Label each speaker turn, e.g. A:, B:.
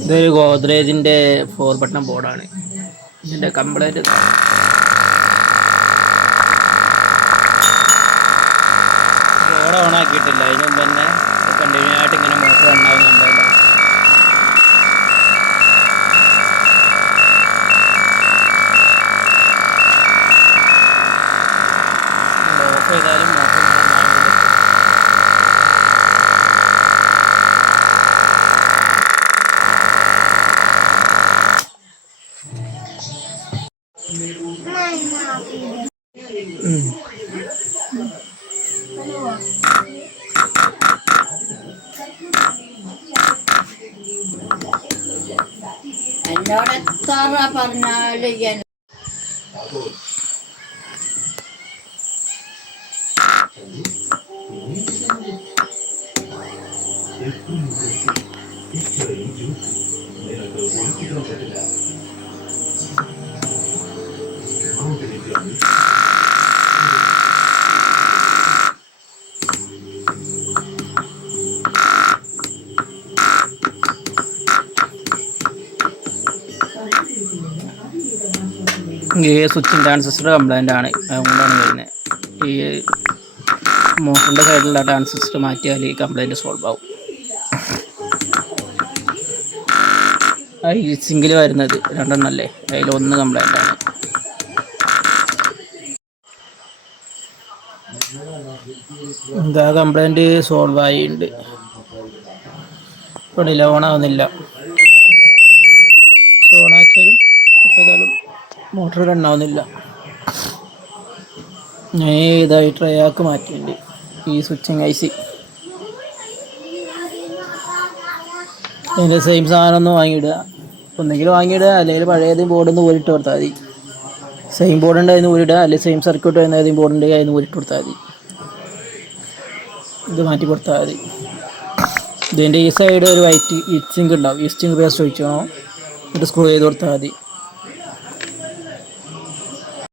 A: ഇതൊരു ഗോദ്രേജിന്റെ four button ബോർഡാണ് ഇതിന്റെ കംപ്ലൈന്റ് ബോർഡ് ഓൺ ആക്കിയിട്ടില്ല. മുമ്പ് തന്നെ കണ്ടിന്യൂ ആയിട്ട്
B: എന്നോട് എത്ര പറഞ്ഞാലും ഞാൻ
A: ഈ സ്വിച്ചിന്റെ ട്രാൻസിസ്റ്റർ കംപ്ലൈന്റ് ആണ്. അതുകൊണ്ടാണ് വരുന്നത് ഈ മോട്ടറിന്റെ സൈഡിലുള്ള ട്രാൻസിസ്റ്റർ മാറ്റിയാൽ ഈ കംപ്ലൈന്റ് സോൾവ് ആവും. ഈ സിംഗിൽ വരുന്നത് രണ്ടെണ്ണല്ലേ? അതിൽ ഒന്ന് കംപ്ലൈന്റ് ആണ്. എന്താ കംപ്ലൈന്റ് സോൾവ് ആയിട്ടുണ്ട് ഇപ്പോൾ ഓണാവുന്നില്ല ഓണാക്കിയാലും ഇപ്പോൾ ഏതായാലും മോട്ടർ റൺ ആവുന്നില്ല. ഞാൻ ഇതായി ട്രയാക്ക് മാറ്റിയിട്ടുണ്ട് ഈ സ്വിച്ചിങ് ഐ സി അതിന്റെ സെയിം സാധനം ഒന്ന് വാങ്ങിയിടുക. ഒന്നെങ്കിൽ വാങ്ങിയിടുക അല്ലെങ്കിൽ പഴയത് ബോർഡിൽ നിന്ന് ഊരിട്ട് കൊടുത്താൽ മതി. സെയിം ബോർഡ് ഉണ്ടായിരുന്നു ഊരിടുക അല്ലെങ്കിൽ സെയിം സർക്യൂട്ട് ഏതെങ്കിലും ബോർഡ് ഉണ്ടെങ്കിൽ അതിന് ഊരിട്ട് കൊടുത്താൽ മതി. ഇത് മാറ്റി കൊടുത്താൽ മതി. ഇതിന്റെ ഈ സൈഡ് ഒരു വൈറ്റ് ഇച്ചിങ് ഉണ്ടാവും. ഇച്ചിങ് പേസ്റ്റ് ഒഴിച്ചോ എന്നിട്ട് സ്ക്രൂ ചെയ്ത് കൊടുത്താൽ മതി.